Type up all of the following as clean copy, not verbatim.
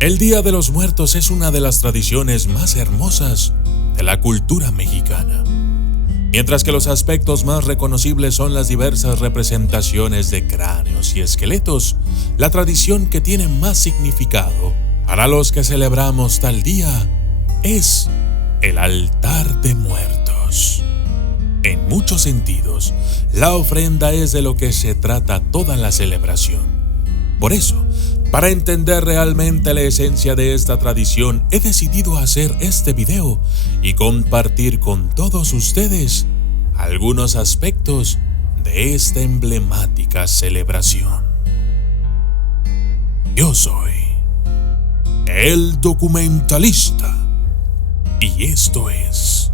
El Día de los Muertos es una de las tradiciones más hermosas de la cultura mexicana. Mientras que los aspectos más reconocibles son las diversas representaciones de cráneos y esqueletos, la tradición que tiene más significado para los que celebramos tal día es el altar de muertos. En muchos sentidos, la ofrenda es de lo que se trata toda la celebración. Por eso, para entender realmente la esencia de esta tradición, he decidido hacer este video y compartir con todos ustedes algunos aspectos de esta emblemática celebración. Yo soy el documentalista y esto es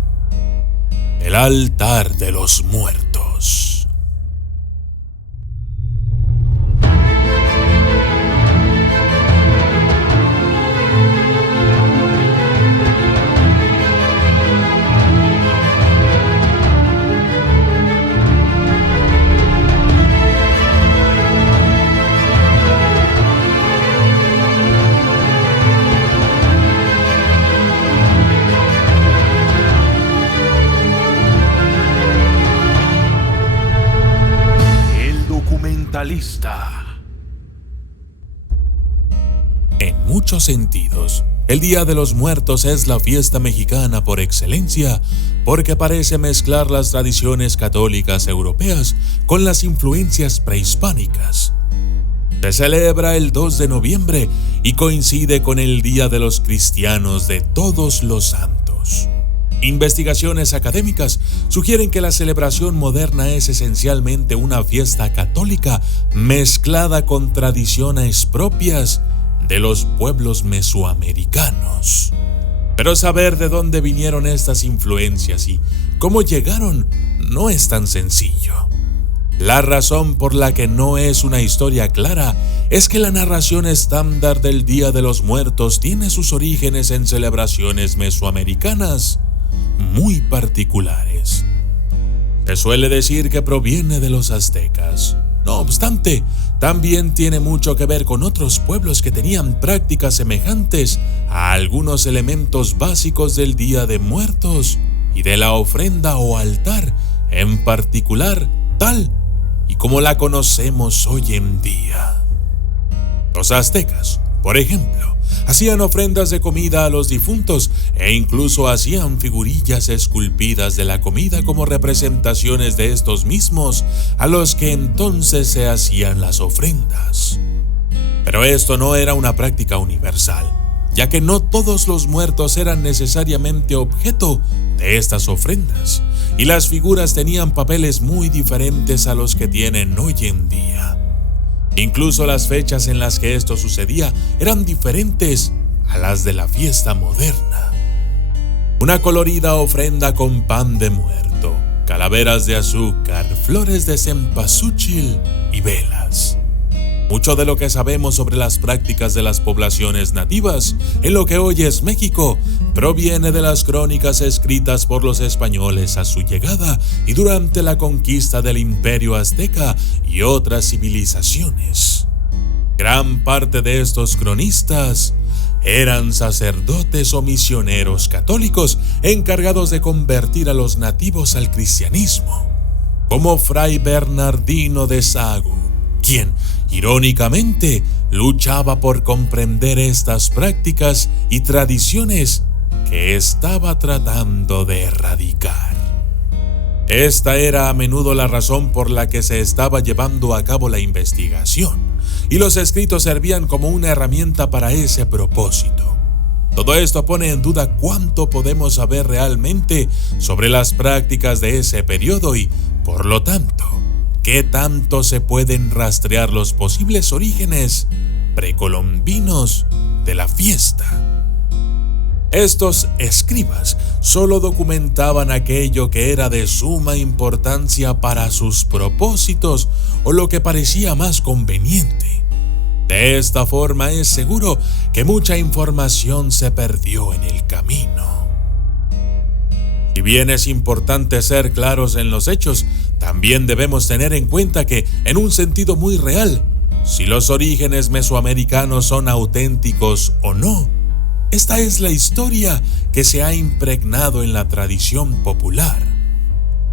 el altar de los muertos. En muchos sentidos, el Día de los Muertos es la fiesta mexicana por excelencia porque parece mezclar las tradiciones católicas europeas con las influencias prehispánicas. Se celebra el 2 de noviembre y coincide con el Día de los Cristianos de Todos los Santos. Investigaciones académicas sugieren que la celebración moderna es esencialmente una fiesta católica mezclada con tradiciones propias de los pueblos mesoamericanos. Pero saber de dónde vinieron estas influencias y cómo llegaron no es tan sencillo. La razón por la que no es una historia clara es que la narración estándar del Día de los Muertos tiene sus orígenes en celebraciones mesoamericanas muy particulares. Se suele decir que proviene de los aztecas. No obstante, también tiene mucho que ver con otros pueblos que tenían prácticas semejantes a algunos elementos básicos del Día de Muertos y de la ofrenda o altar, en particular, tal y como la conocemos hoy en día. Los aztecas, por ejemplo, hacían ofrendas de comida a los difuntos e incluso hacían figurillas esculpidas de la comida como representaciones de estos mismos a los que entonces se hacían las ofrendas. Pero esto no era una práctica universal, ya que no todos los muertos eran necesariamente objeto de estas ofrendas, y las figuras tenían papeles muy diferentes a los que tienen hoy en día. Incluso las fechas en las que esto sucedía eran diferentes a las de la fiesta moderna. Una colorida ofrenda con pan de muerto, calaveras de azúcar, flores de cempasúchil y velas. Mucho de lo que sabemos sobre las prácticas de las poblaciones nativas en lo que hoy es México proviene de las crónicas escritas por los españoles a su llegada y durante la conquista del Imperio Azteca y otras civilizaciones. Gran parte de estos cronistas eran sacerdotes o misioneros católicos encargados de convertir a los nativos al cristianismo, como Fray Bernardino de Sahagún, quien, irónicamente, luchaba por comprender estas prácticas y tradiciones que estaba tratando de erradicar. Esta era a menudo la razón por la que se estaba llevando a cabo la investigación, y los escritos servían como una herramienta para ese propósito. Todo esto pone en duda cuánto podemos saber realmente sobre las prácticas de ese periodo y, por lo tanto, ¿qué tanto se pueden rastrear los posibles orígenes precolombinos de la fiesta? Estos escribas solo documentaban aquello que era de suma importancia para sus propósitos o lo que parecía más conveniente. De esta forma es seguro que mucha información se perdió en el camino. Si bien es importante ser claros en los hechos, también debemos tener en cuenta que, en un sentido muy real, si los orígenes mesoamericanos son auténticos o no, esta es la historia que se ha impregnado en la tradición popular.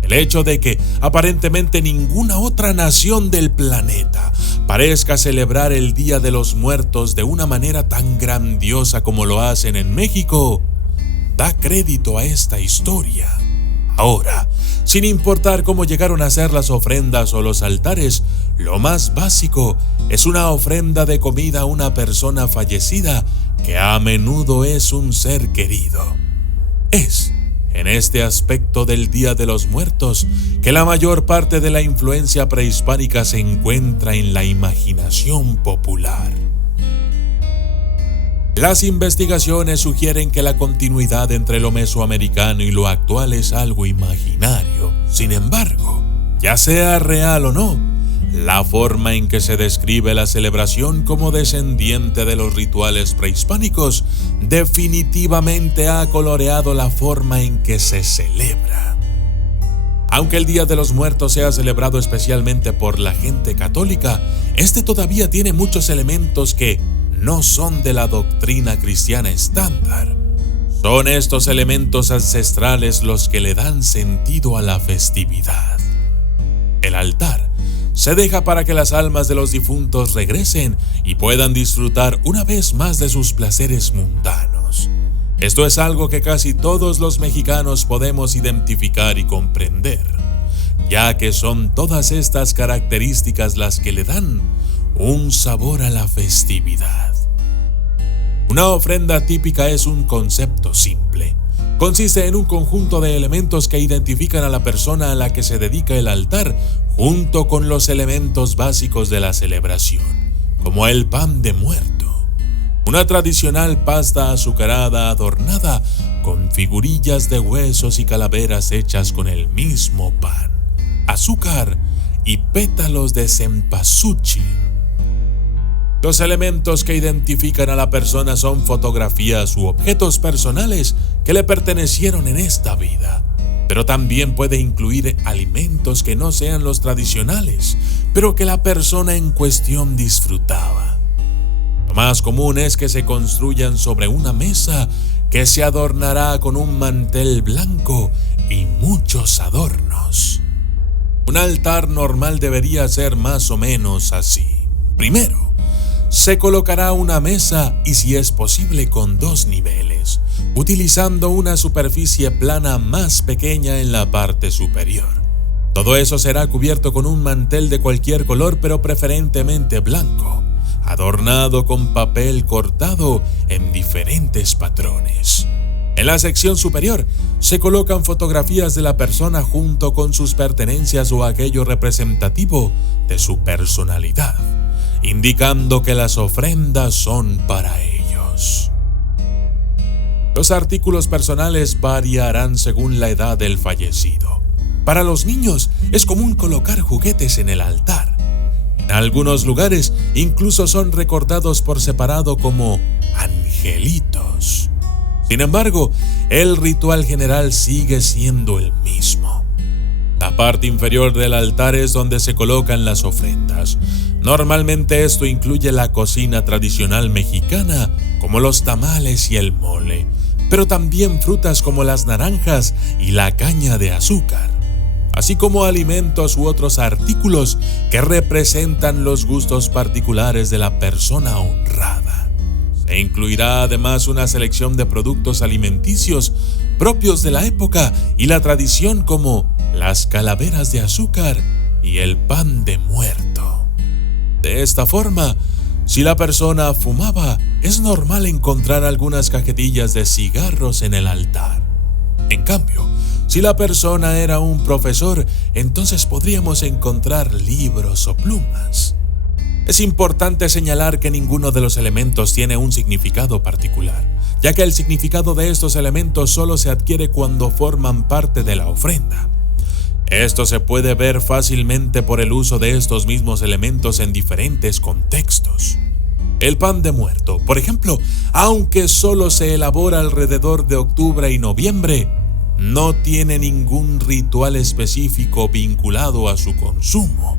El hecho de que aparentemente ninguna otra nación del planeta parezca celebrar el Día de los Muertos de una manera tan grandiosa como lo hacen en México, da crédito a esta historia. Ahora, sin importar cómo llegaron a ser las ofrendas o los altares, lo más básico es una ofrenda de comida a una persona fallecida que a menudo es un ser querido. Es en este aspecto del Día de los Muertos que la mayor parte de la influencia prehispánica se encuentra en la imaginación popular. Las investigaciones sugieren que la continuidad entre lo mesoamericano y lo actual es algo imaginario. Sin embargo, ya sea real o no, la forma en que se describe la celebración como descendiente de los rituales prehispánicos definitivamente ha coloreado la forma en que se celebra. Aunque el Día de los Muertos sea celebrado especialmente por la gente católica, este todavía tiene muchos elementos que no son de la doctrina cristiana estándar. Son estos elementos ancestrales los que le dan sentido a la festividad. El altar se deja para que las almas de los difuntos regresen y puedan disfrutar una vez más de sus placeres mundanos. Esto es algo que casi todos los mexicanos podemos identificar y comprender, ya que son todas estas características las que le dan un sabor a la festividad. Una ofrenda típica es un concepto simple. Consiste en un conjunto de elementos que identifican a la persona a la que se dedica el altar, junto con los elementos básicos de la celebración, como el pan de muerto, una tradicional pasta azucarada adornada con figurillas de huesos y calaveras hechas con el mismo pan, azúcar y pétalos de cempasúchil. Los elementos que identifican a la persona son fotografías u objetos personales que le pertenecieron en esta vida, pero también puede incluir alimentos que no sean los tradicionales, pero que la persona en cuestión disfrutaba. Lo más común es que se construyan sobre una mesa que se adornará con un mantel blanco y muchos adornos. Un altar normal debería ser más o menos así. Primero, se colocará una mesa y, si es posible, con 2 niveles, utilizando una superficie plana más pequeña en la parte superior. Todo eso será cubierto con un mantel de cualquier color, pero preferentemente blanco, adornado con papel cortado en diferentes patrones. En la sección superior se colocan fotografías de la persona junto con sus pertenencias o aquello representativo de su personalidad, indicando que las ofrendas son para ellos. Los artículos personales variarán según la edad del fallecido. Para los niños es común colocar juguetes en el altar. En algunos lugares incluso son recordados por separado como angelitos. Sin embargo, el ritual general sigue siendo el mismo. La parte inferior del altar es donde se colocan las ofrendas. Normalmente esto incluye la cocina tradicional mexicana, como los tamales y el mole, pero también frutas como las naranjas y la caña de azúcar, así como alimentos u otros artículos que representan los gustos particulares de la persona honrada. Se incluirá además una selección de productos alimenticios propios de la época y la tradición, como las calaveras de azúcar y el pan de muerto. De esta forma, si la persona fumaba, es normal encontrar algunas cajetillas de cigarros en el altar. En cambio, si la persona era un profesor, entonces podríamos encontrar libros o plumas. Es importante señalar que ninguno de los elementos tiene un significado particular, ya que el significado de estos elementos solo se adquiere cuando forman parte de la ofrenda. Esto se puede ver fácilmente por el uso de estos mismos elementos en diferentes contextos. El pan de muerto, por ejemplo, aunque solo se elabora alrededor de octubre y noviembre, no tiene ningún ritual específico vinculado a su consumo.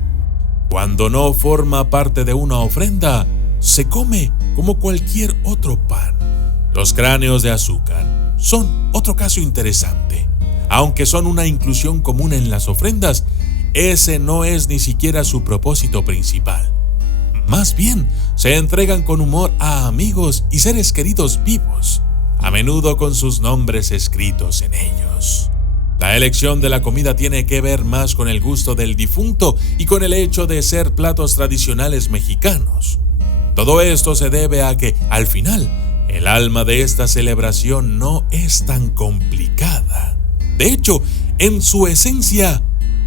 Cuando no forma parte de una ofrenda, se come como cualquier otro pan. Los cráneos de azúcar son otro caso interesante. Aunque son una inclusión común en las ofrendas, ese no es ni siquiera su propósito principal. Más bien, se entregan con humor a amigos y seres queridos vivos, a menudo con sus nombres escritos en ellos. La elección de la comida tiene que ver más con el gusto del difunto y con el hecho de ser platos tradicionales mexicanos. Todo esto se debe a que, al final, el alma de esta celebración no es tan complicada. De hecho, en su esencia,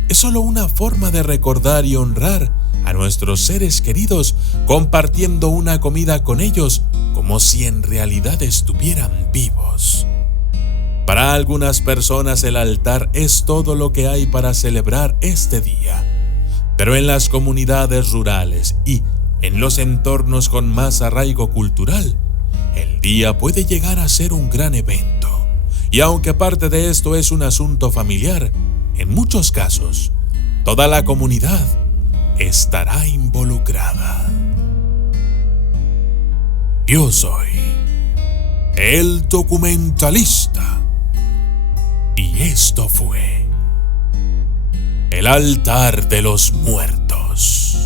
es solo una forma de recordar y honrar a nuestros seres queridos, compartiendo una comida con ellos como si en realidad estuvieran vivos. Para algunas personas el altar es todo lo que hay para celebrar este día, pero en las comunidades rurales y en los entornos con más arraigo cultural, el día puede llegar a ser un gran evento. Y aunque parte de esto es un asunto familiar, en muchos casos, toda la comunidad estará involucrada. Yo soy el documentalista. Y esto fue el altar de los muertos.